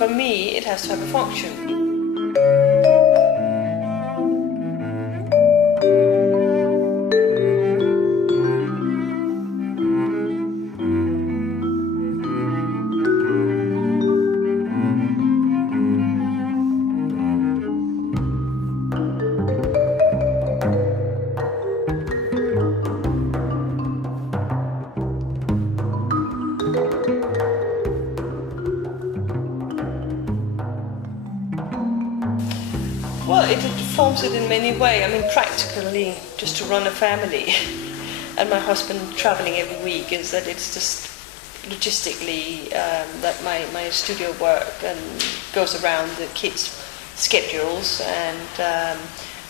for me, it has to have a function. Well, it forms it in many ways. I mean, practically, just to run a family, and my husband traveling every week, is that it's just logistically that my studio work and goes around the kids' schedules, and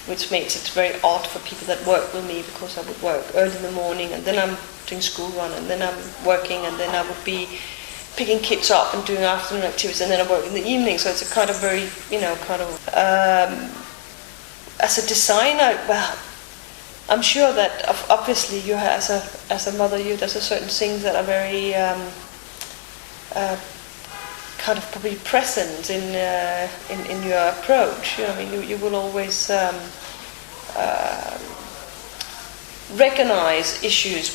which makes it very odd for people that work with me, because I would work early in the morning, and then I'm doing school run, and then I'm working, and then I would be picking kids up and doing afternoon activities, and then I work in the evening. So it's a kind of very, as a designer, well, I'm sure that obviously you have, as a mother, there's a certain things that are very kind of probably present in your approach. You know, I mean, you will always recognize issues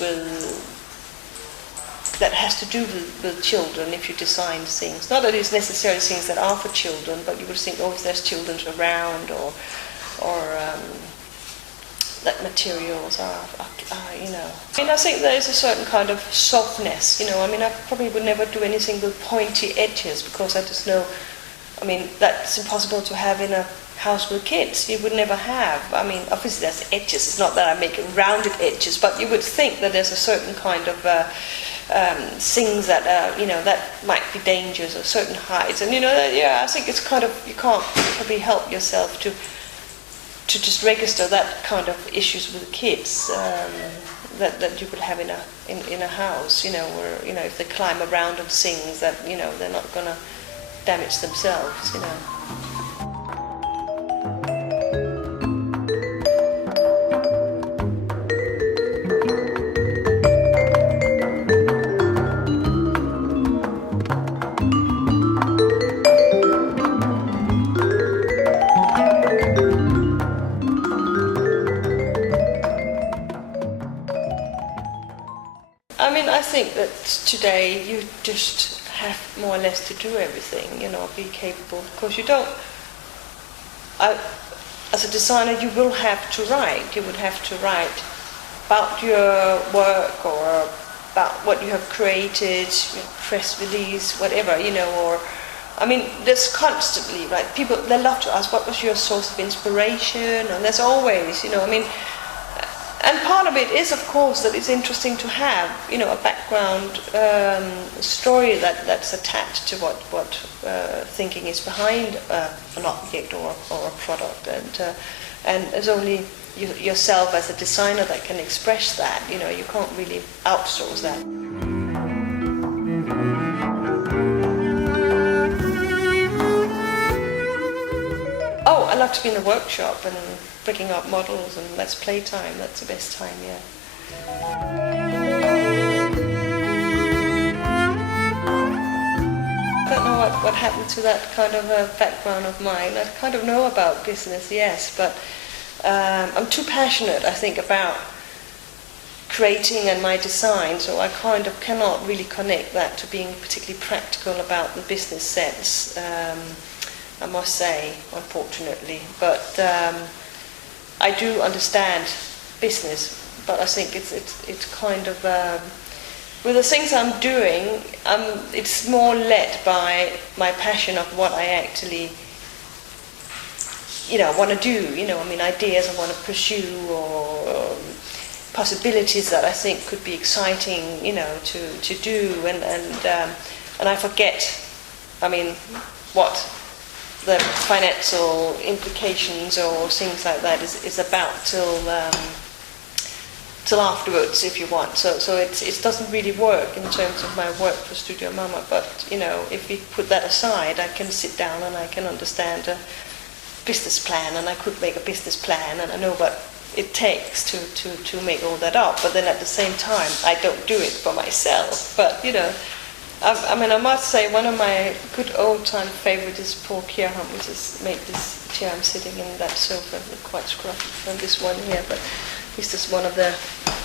that has to do with children if you design things. Not that it's necessarily things that are for children, but you would think, oh, if there's children around, or that materials are, you know. I mean, I think there is a certain kind of softness, you know. I mean, I probably would never do anything with pointy edges, because I just know, I mean, that's impossible to have in a house with kids. You would never have. I mean, obviously there's edges. It's not that I make rounded edges, but you would think that there's a certain kind of things that that might be dangerous, or certain heights, and I think it's kind of, you can't probably help yourself to just register that kind of issues with the kids that you would have in a house, where if they climb around on things that they're not going to damage themselves, I mean, I think that today you just have more or less to do everything, be capable, because you don't, as a designer, you will have to write. You would have to write about your work, or about what you have created, press release, whatever, or, I mean, there's constantly, right, people, they love to ask, what was your source of inspiration, and there's always, I mean, and part of it is, of course, that it's interesting to have, a background story that's attached to what thinking is behind an object or a product, and there's only yourself as a designer that can express that. You can't really outsource that. Oh, I love to be in a workshop and picking up models, and that's playtime. That's the best time, yeah. I don't know what happened to that kind of background of mine. I kind of know about business, yes, but I'm too passionate, I think, about creating and my design, so I kind of cannot really connect that to being particularly practical about the business sense, I must say, unfortunately. But I do understand business, but I think it's kind of with the things I'm doing, it's more led by my passion of what I actually want to do. I mean, ideas I want to pursue, or possibilities that I think could be exciting, to do, and I forget, I mean, what the financial implications or things like that is about till afterwards, if you want. So it doesn't really work in terms of my work for Studio Mama. But if we put that aside, I can sit down and I can understand a business plan, and I could make a business plan, and I know what it takes to make all that up. But then at the same time, I don't do it for myself. But I mean, I must say one of my good old-time favorites is Paul Kierham, which has made this chair I'm sitting in, that sofa, quite scruffy from this one here, but he's just one of the,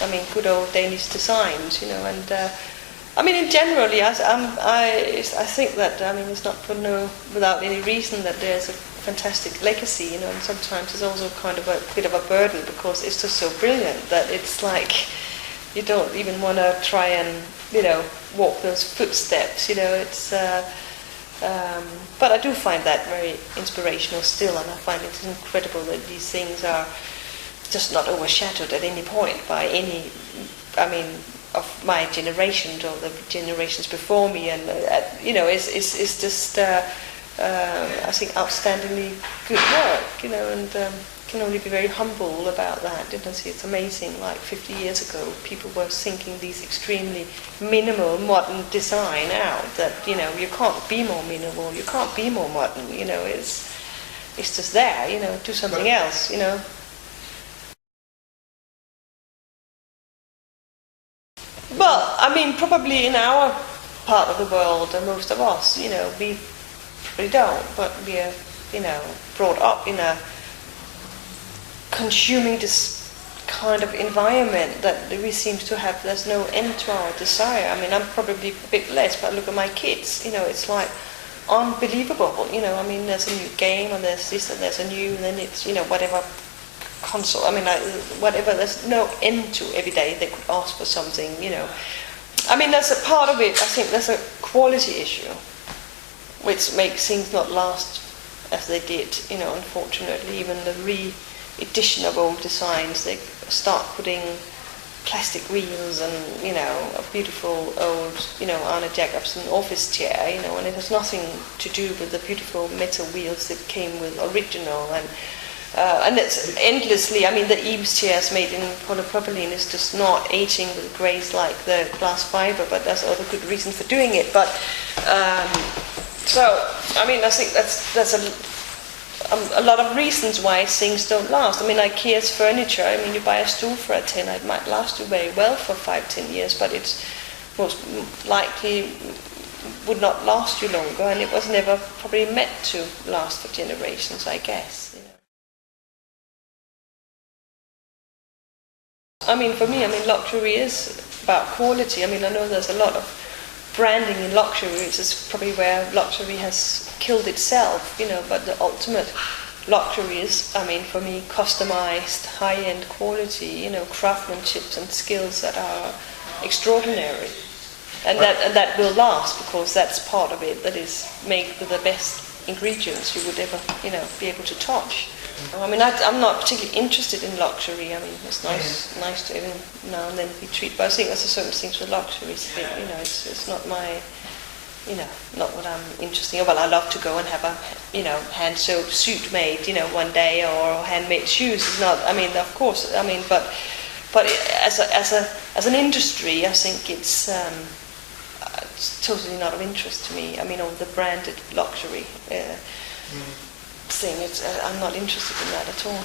I mean, good old Danish designs, you know, and I mean, in generally, I think that, I mean, it's not for without any reason that there's a fantastic legacy, you know, and sometimes it's also kind of a bit of a burden because it's just so brilliant that it's like you don't even want to try and, you know, walk those footsteps, you know, it's, but I do find that very inspirational still, and I find it incredible that these things are just not overshadowed at any point by any, I mean, of my generation or the generations before me, and you know, it's just I think outstandingly good work, you know, and can only be very humble about that. Didn't I see? It's amazing. Like 50 years ago, people were thinking these extremely minimal modern design out. That, you know, you can't be more minimal, you can't be more modern. You know, it's just there. You know, do something else. You know. Well, I mean, probably in our part of the world, and most of us, you know, we probably don't, but we are, you know, brought up in a consuming this kind of environment that we seem to have. There's no end to our desire. I mean, I'm probably a bit less, but look at my kids. You know, it's like unbelievable. You know, I mean, there's a new game, and there's this, and there's a new, and then it's, you know, whatever console. I mean, whatever. There's no end to every day they could ask for something. You know, I mean, there's a part of it. I think there's a quality issue, which makes things not last as they did. You know, unfortunately, even the re-edition of old designs, they start putting plastic wheels and, you know, a beautiful old, you know, Arne Jacobsen office chair, you know, and it has nothing to do with the beautiful metal wheels that came with original, and it's endlessly, I mean, the Eames chairs made in polypropylene is just not aging with grace like the glass fiber, but there's other good reasons for doing it. But so, I mean, I think that's a lot of reasons why things don't last. I mean, IKEA's furniture, I mean, you buy a stool for a tenner, it might last you very well for 5-10 years, but it's most likely would not last you longer, and it was never probably meant to last for generations, I guess. You know. I mean, for me, I mean, luxury is about quality. I mean, I know there's a lot of branding in luxury, which is probably where luxury has killed itself, you know, but the ultimate luxury is, I mean, for me, customized, high-end quality, you know, craftsmanship and skills that are extraordinary. And that will last, because that's part of it, that is made with the best ingredients you would ever, you know, be able to touch. I mean, I'm not particularly interested in luxury. I mean, it's nice to even now and then be treated, but I think there's a certain things with luxury. It's a bit, you know, it's not my, you know, not what I'm interested in. Well, I love to go and have a, you know, hand-sewed suit made, you know, one day, or handmade shoes. It's not, I mean, of course, I mean, but as an industry, I think it's totally not of interest to me. I mean, all the branded luxury thing, I'm not interested in that at all.